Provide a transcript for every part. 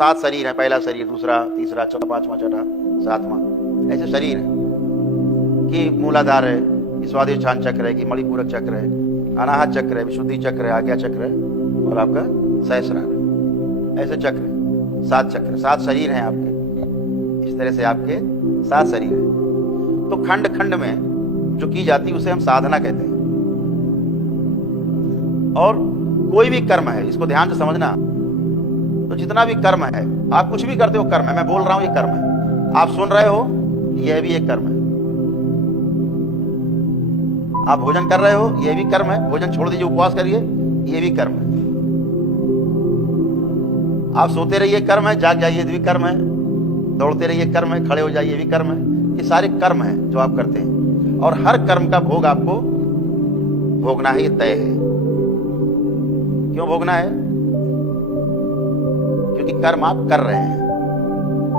7 शरीर है, पहला शरीर, दूसरा, तीसरा, चौथा, पांचवा, छठा, सातवां, ऐसे शरीर है कि मूलाधार है, कि स्वादिष्ठान चक्र है, कि मणिपूरक चक्र है, अनाहत चक्र है, विशुद्धि चक्र है, आज्ञा चक्र है और आपका सहस्रार है। ऐसे चक्र है, 7 चक्र, 7 शरीर हैं आपके। इस तरह से आपके 7 शरीर हैं। तो खंड खंड में जो की जाती है उसे हम साधना कहते हैं। और कोई भी कर्म है, इसको ध्यान से समझना, तो जितना भी कर्म है, आप कुछ भी करते हो कर्म है। मैं बोल रहा हूं ये कर्म है, आप सुन रहे हो यह भी एक कर्म है, आप भोजन कर रहे हो यह भी कर्म है, भोजन छोड़ दीजिए, उपवास करिए, यह भी कर्म है। आप सोते रहिए कर्म है, जाग जाइए भी कर्म है, दौड़ते रहिए कर्म है, खड़े हो जाइए भी कर्म है। ये सारे कर्म हैं जो आप करते हैं और हर कर्म का भोग आपको भोगना है, ये तय है। क्यों भोगना है? क्योंकि कर्म आप कर रहे हैं,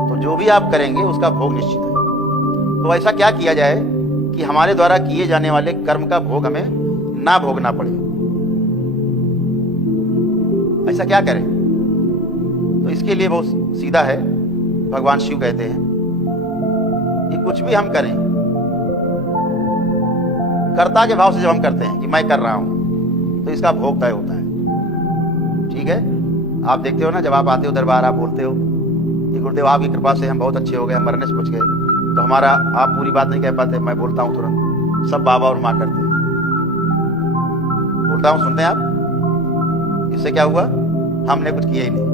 तो जो भी आप करेंगे उसका भोग निश्चित है। तो ऐसा क्या किया जाए कि हमारे द्वारा किए जाने वाले कर्म का भोग हमें ना भोगना पड़े? ऐसा क्या करें? तो इसके लिए बहुत सीधा है। भगवान शिव कहते हैं कि कुछ भी हम करें, कर्ता के भाव से जब हम करते हैं कि मैं कर रहा हूं, तो इसका भोग तय होता है। ठीक है? आप देखते हो ना, जब आप आते हो दरबार, आप बोलते हो कि गुरुदेव आपकी कृपा से हम बहुत अच्छे हो गए, हम मरने से बच गए, तो हमारा, आप पूरी बात नहीं कह पाते, मैं बोलता हूं तुरंत, सब बाबा और मां करते हैं। बोलता हूं, सुनते हैं आप? इससे क्या हुआ? हमने कुछ किया ही नहीं।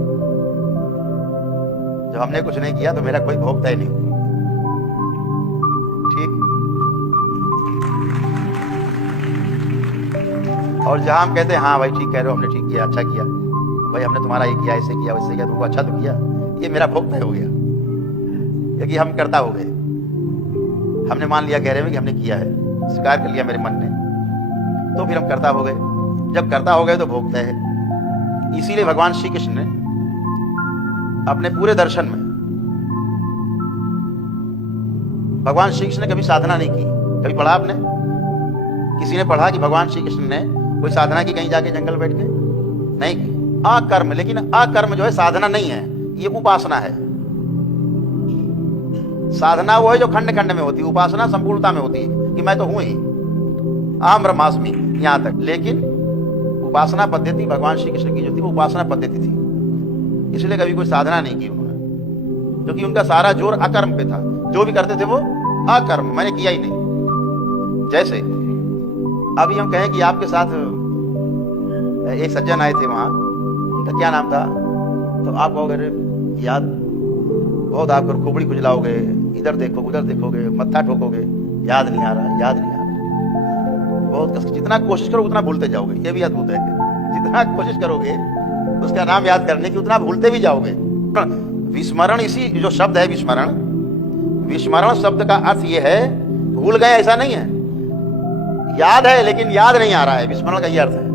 जब हमने कुछ नहीं किया तो मेरा कोई भोग तय नहीं। ठीक? और जहां हम कहते हैं हाँ भाई ठीक कह रहे हो, हमने ठीक किया, अच्छा किया भाई, हमने तुम्हारा ये किया, ऐसे किया, वैसे किया, तुमको अच्छा तो किया, ये मेरा भोग तय हो गया, क्योंकि हम कर्ता हो गए। हमने मान लिया गहरे में कि हमने किया है, स्वीकार कर लिया मेरे मन ने, तो फिर हम कर्ता हो गए। जब कर्ता हो गए तो भोग तय है। इसीलिए भगवान श्री कृष्ण ने अपने पूरे दर्शन में, भगवान श्री कृष्ण ने कभी साधना नहीं की। कभी पढ़ा आपने? किसी ने पढ़ा कि भगवान श्री कृष्ण ने कोई साधना की कहीं जाके जंगल बैठ के? नहीं की। अकर्म, लेकिन अकर्म जो है साधना नहीं है, ये उपासना है। साधना वो है जो खंड खंड में होती है, उपासना संपूर्णता में होती है कि मैं तो हूं ही, अहम ब्रह्मास्मि, यहां तक। लेकिन उपासना पद्धति भगवान श्री कृष्ण की जो थी वो उपासना पद्धति थी, इसलिए कभी कोई साधना नहीं की उन्होंने, क्योंकि उनका सारा जोर अकर्म पे था। जो भी करते थे वो अकर्म, मैंने किया ही नहीं। जैसे अभी हम कहें कि आपके साथ एक सज्जन आए थे वहां, उनका क्या नाम था, तो आप कहोगे अरे याद बहुत, आप खोपड़ी खुजलाओगे, इधर देखो उधर देखोगे, मत्था ठोकोगे, याद नहीं आ रहा, याद नहीं आ रहा। बहुत जितना कोशिश करो उतना भूलते जाओगे। ये भी अद्भुत है, जितना कोशिश करोगे उसका नाम याद करने की, उतना भूलते भी जाओगे। विस्मरण, इसी जो शब्द है विस्मरण, विस्मरण शब्द का अर्थ यह है भूल गए ऐसा नहीं है, याद है लेकिन याद नहीं आ रहा है, विस्मरण का यह अर्थ है।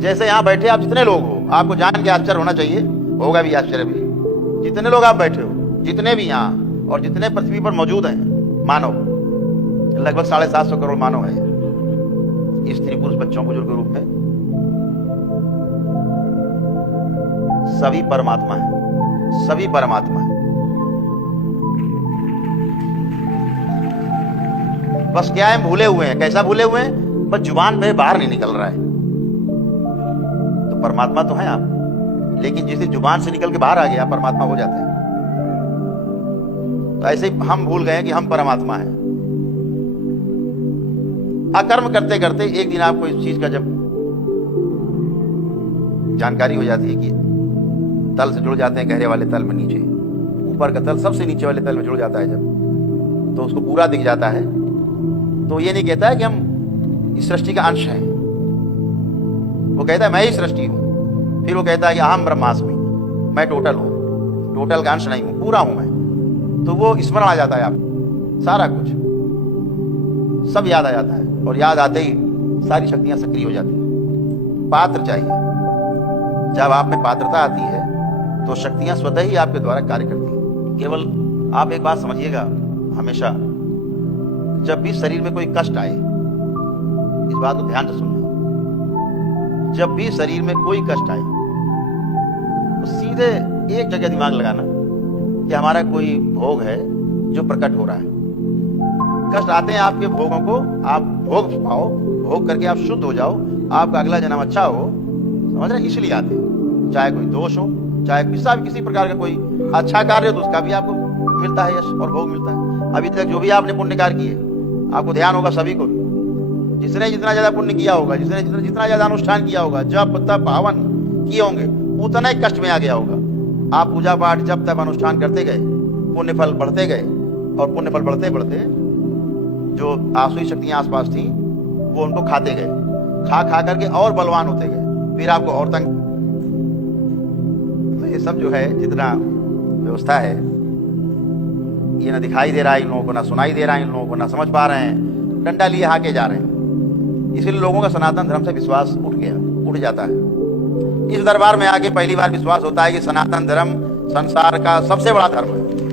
जैसे यहां बैठे आप जितने लोग हो, आपको जान के आश्चर्य होना चाहिए, होगा भी आश्चर्य भी, जितने लोग आप बैठे हो, जितने भी यहां और जितने पृथ्वी पर मौजूद हैं मानव, लगभग 750 करोड़ मानव है, स्त्री पुरुष बच्चों बुजुर्ग के रूप में, सभी परमात्मा है, सभी परमात्मा है। बस क्या है, भूले हुए हैं। कैसा भूले हुए हैं? बस जुबान पे बाहर नहीं निकल रहा है। तो परमात्मा तो है आप, लेकिन जिस दिन जुबान से निकल के बाहर आ गया परमात्मा हो जाते हैं। तो ऐसे ही हम भूल गए कि हम परमात्मा हैं। अकर्म करते करते एक दिन आपको इस चीज का जब जानकारी हो जाती है कि तल से जुड़ जाते हैं, गहरे वाले तल में नीचे, ऊपर का तल सबसे नीचे वाले तल में जुड़ जाता है जब, तो उसको पूरा दिख जाता है, तो ये नहीं कहता है कि हम इस सृष्टि का अंश हैं, वो कहता है मैं ही सृष्टि हूं। फिर वो कहता है कि अहम ब्रह्मास्मि, मैं टोटल हूं, टोटल का अंश नहीं हूं, पूरा हूं मैं। तो वो स्मरण आ जाता है आपको, सारा कुछ सब याद आ जाता है, और याद आते ही सारी शक्तियां सक्रिय हो जाती हैं। पात्र चाहिए, जब आप में पात्रता आती है तो शक्तियां स्वतः ही आपके द्वारा कार्य करती हैं। केवल आप एक बात समझिएगा हमेशा, जब भी शरीर में कोई कष्ट आए, इस बात को ध्यान से सुनना, जब भी शरीर में कोई कष्ट आए, तो सीधे एक जगह दिमाग लगाना कि हमारा कोई भोग है जो प्रकट हो रहा है। कष्ट आते हैं आपके भोगों को, आप भोग पाओ, भोग करके आप शुद्ध हो जाओ, आपका अगला जन्म अच्छा हो, समझ रहे, इसलिए आते हैं। चाहे कोई दोष हो, चाहे किसी प्रकार का कोई अच्छा कार्य हो, तो उसका भी आपको मिलता है यश और भोग मिलता है। अभी तक जो भी आपने पुण्य कार्य किए, आपको ध्यान होगा सभी को, जिसने जितना ज्यादा पुण्य किया होगा, जिसने जितना ज्यादा अनुष्ठान किया होगा, जब तब हवन किए होंगे, उतना ही कष्ट में आ गया होगा। आप पूजा पाठ जब तब अनुष्ठान करते गए, पुण्य फल बढ़ते गए, और पुण्य फल बढ़ते बढ़ते जो आसुरी शक्तियां आसपास थी वो उनको खाते गए, खा करके और बलवान होते गए, फिर आपको और तंग। तो ये सब जो है जितना व्यवस्था है, ये ना दिखाई दे रहा है इन लोगों को, ना सुनाई दे रहा है इन लोगों को, ना समझ पा रहे हैं, डंडा लिए हाके जा रहे हैं। इसलिए लोगों का सनातन धर्म से विश्वास उठ जाता है। इस दरबार में आके पहली बार विश्वास होता है कि सनातन धर्म संसार का सबसे बड़ा धर्म है।